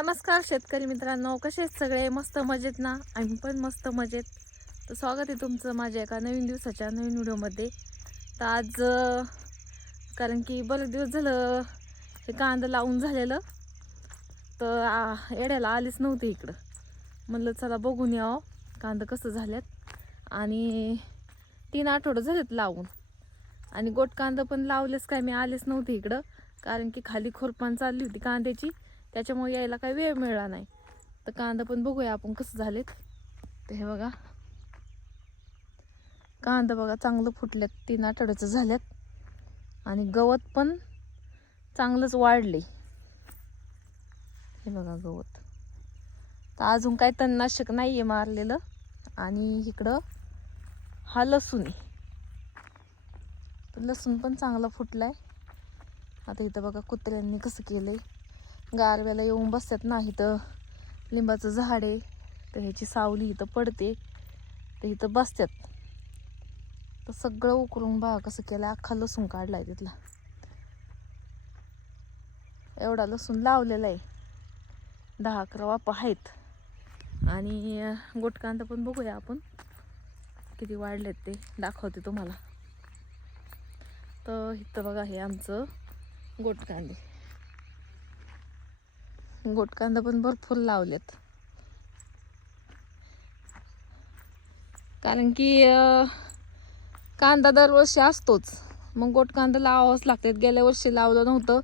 नमस्कार शेतकरी मित्रांनो, कसे आहेत सगळे? मस्त मजेत ना? आम्ही पण मस्त मजेत. तर स्वागत आहे तुमचं माझ्या एका नवीन दिवसाच्या नवीन व्हिडिओमध्ये. तर आज कारण की बरेच दिवस झालं हे कांदा लावून झालेलं, तर येड्याला आलीच नव्हती इकडं. म्हणलं चला बघून यावं कांदा कसं झाल्यात. आणि 3 आठवडे झालेत लावून. आणि गोट कांदा पण लावलेच काय मी आलेच नव्हते इकडं, कारण की खाली खुरपान चालली होती कांद्याची, त्याच्यामुळे यायला काही वेळ मिळाला नाही. तर कांदा पण बघूया आपण कसं झालेत. ते हे बघा कांदा बघा चांगलं फुटल्यात, 3 आठवड्याचं झाल्यात. आणि गवत पण चांगलंच वाढले. हे बघा गवत. तर अजून काय तणनाशक नाही आहे मारलेलं. आणि इकडं हा लसूण आहे, तर लसूण पण चांगला फुटलाय. आता इथं बघा कुत्र्यांनी कसं केलंय, गारव्याला येऊन बसतात ना. इथं लिंबाचं झाड आहे, तर ह्याची सावली इथं पडते, तर इथं बसतात. तर सगळं उकरून बघा कसं केलं, अख्खा लसूण काढलाय तिथला. एवढा लसूण लावलेला आहे, 10-11 वापा आहेत. आणि गोटकांदा पण बघूया आपण किती वाढलेत, ते दाखवते तुम्हाला. तर इथं बघा हे आमचं गोटकांदा पण भरपूर लावलेत. कारण की कांदा दरवर्षी असतोच, मग गोटकांदा लावावंच लागतात. गेल्या वर्षी लावलं नव्हतं,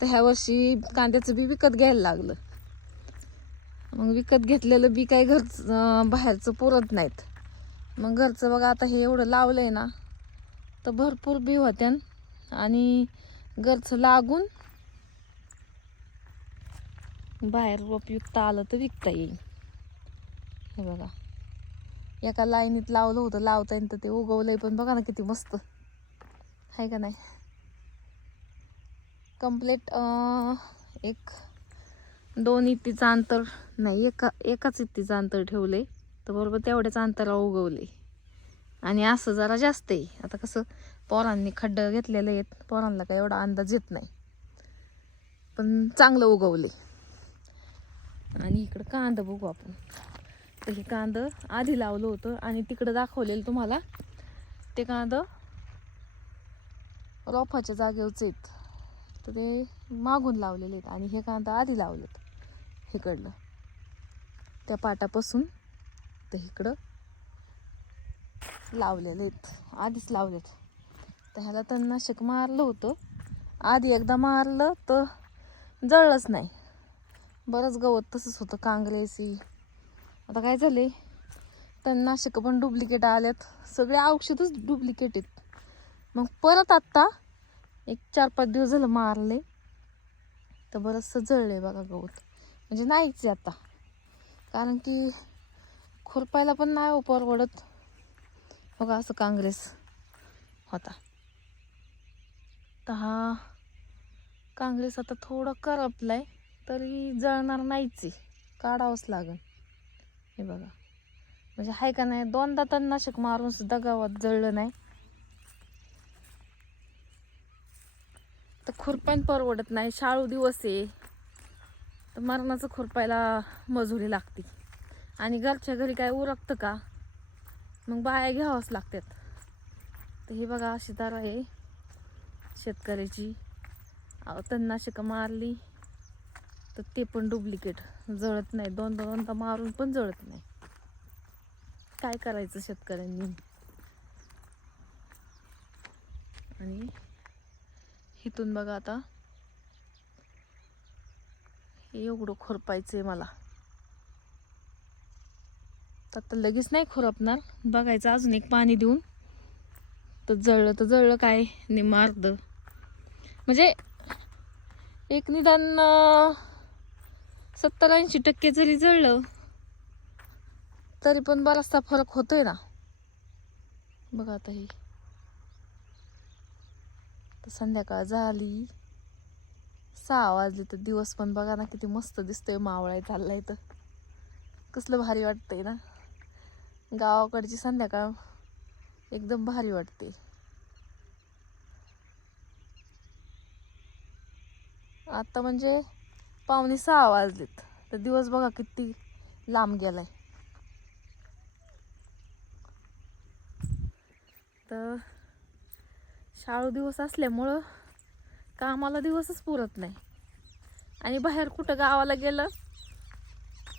तर ह्या वर्षी कांद्याचं बी विकत घ्यायला लागलं. मग विकत घेतलेलं बी काय घरचं बाहेरचं पुरत नाहीत. मग घरचं बघा आता हे एवढं लावलंय ना, तर भरपूर बी होत्यान. आणि घरचं लागून बाहेर रोप विकता आलं तर विकता येईल. हे बघा एका लाईनीत लावलं होतं, लावता येईल तर ते उगवलंय. पण बघा ना किती मस्त आहे का नाही. कंप्लीट 1-2 इत्तीचं अंतर नाही, एकाच इत्तीचं अंतर ठेवलंय, तर बरोबर तेवढ्याच अंतरावर उगवले. आणि असं जरा जास्त आहे. आता कसं पोरांनी खड्डं घेतलेलं आहेत, पोरांना काय एवढा अंदाज येत नाही, पण चांगलं उगवले. आणि इकडं कांदा बघू आपण. तर हे कांदा आधी लावलं होतं, आणि तिकडं दाखवलेलं तुम्हाला ते कांदा रोपाच्या जागेवरच आहेत, तर ते मागून लावलेले आहेत. आणि हे कांदा आधी लावलेत इकडलं, त्या पाटापासून तर इकडं लावलेले आहेत, आधीच लावलेत. तर ह्याला तणनाशक मारलं होतं आधी, एकदा मारलं तर जळलंच नाही. बरंच गवत तसंच होतं कांग्रेसी. आता काय झाले, तणनाशक पण डुप्लिकेट आल्यात, सगळे औषधच डुप्लिकेट आहेत. मग परत आत्ता 4-5 दिवस झालं मारले, तर बरंचसं जळले बघा गवत. म्हणजे नाहीच आता, कारण की खुरपायला पण नाही परवडत. बघा असं काँग्रेस होता, तर हा काँग्रेस आता थोडं करपलाय, तरी जळणार नाहीच आहे, काढावंच लागेल. हे बघा म्हणजे आहे का नाही, 2दा तणनाशक मारून सुद्धा गावात जळलं नाही. तर खुरपायला परवडत नाही, शाळू दिवस आहे, तर मरणाचं खुरपायला मजुरी लागते. आणि घरच्या घरी काय उरकतं का, मग बाया घ्यावंच लागतात. तर हे बघा अशी दार आहे शेतकऱ्याची. तणनाशक मारली तर ते पण डुप्लिकेट, जळत नाही. 2दा मारून पण जळत नाही. काय करायचं शेतकऱ्यांनी. आणि इथून बघा आता एवढं खुरपायचंय मला, आता लगेच नाही खुरपणार, बघायचं अजून एक पाणी देऊन. तर जळलं काय निम्मार्ध, म्हणजे एक निदान 70-80% जरी जळलं तरी पण बराचसा फरक होतोय ना. बघा आता हे तर संध्याकाळ झाली, 6 वाजले, तर दिवस पण बघा ना किती मस्त दिसतोय, मावळाय चाललाय. तर कसलं भारी वाटतंय ना, गावाकडची संध्याकाळ एकदम भारी वाटते. आता म्हणजे 5:45 वाजलेत. तर दिवस बघा किती लांब गेलाय. तर शाळू दिवस असल्यामुळं कामाला दिवसच पुरत नाही. आणि बाहेर कुठं गावाला गेलं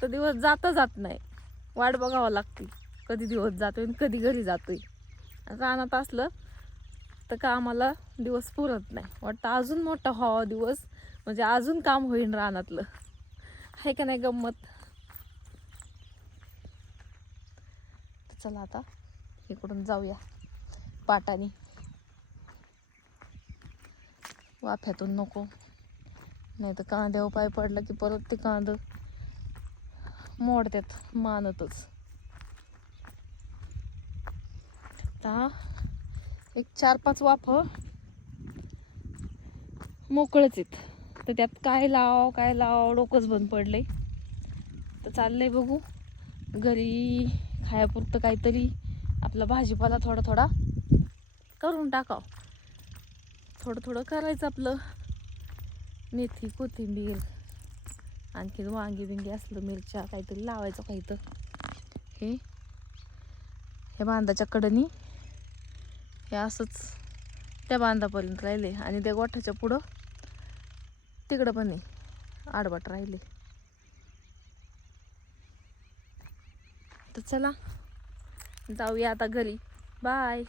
तर दिवस जात नाही. वाट बघावं लागते कधी दिवस जातोय आणि कधी घरी जातोय. रानात असलं तर कामाला दिवस पुरत नाही. वाटतं अजून मोठा व्हावा दिवस, म्हणजे अजून काम होईल रानातलं. आहे का नाही गंमत? तर चला आता इकडून जाऊया पाटानी. वाफ्यातून नको, नाही तर कांद्यावर पाय पडला की परत ते कांद मोडतात मानतच. आता एक 4-5 वाफ मोकळच आहेत. तर त्यात काय लाव डोकंच बंद पडलंय. तर चाललंय बघू घरी खायापुरतं काहीतरी आपला भाजीपाला थोडा करून टाकाव. थोडं करायचं आपलं. मेथी, कोथिंबीर, आणखी वांगी बिंगी असलं, मिरच्या काहीतरी लावायचं. काहीतर हे बांधाच्या कडनी हे असंच त्या बांधापर्यंत राहिले आणि त्या गोठ्याच्या पुढं तिकडं पण आडबाट राहिले. तर चला जाऊया आता घरी. बाय.